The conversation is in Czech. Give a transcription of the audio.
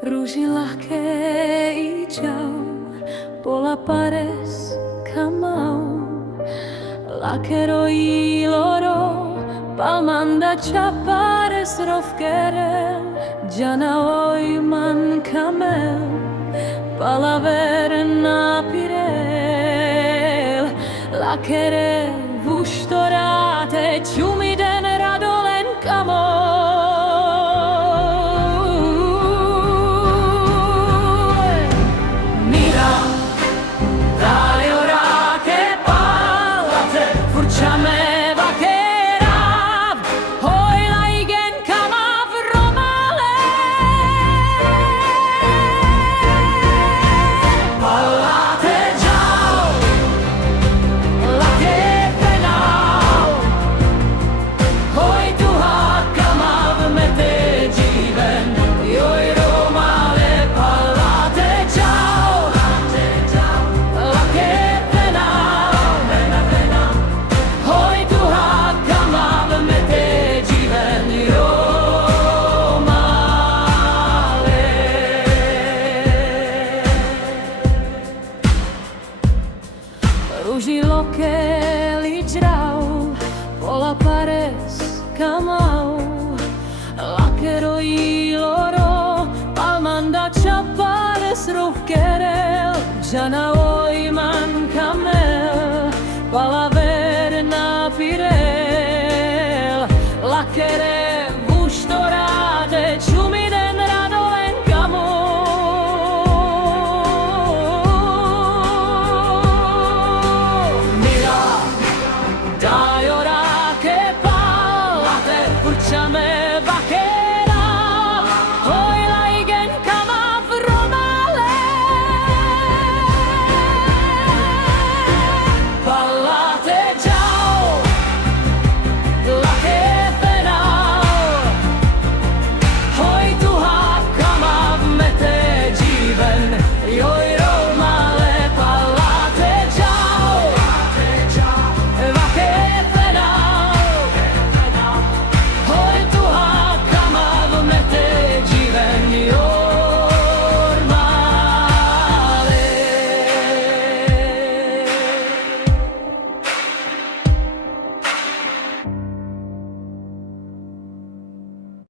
Rúži ľahké i čau, pola pares kamau, lakero i loro, palmanda chapares rovkere, jana oiman kamel, palaver na pirel, lakere vushtorate, čumiden radolen kamo. Rúži lokeli črau, pola pares kamau, lakero i loro, palmanda chapares rovkerel, jana oiman kamel, pala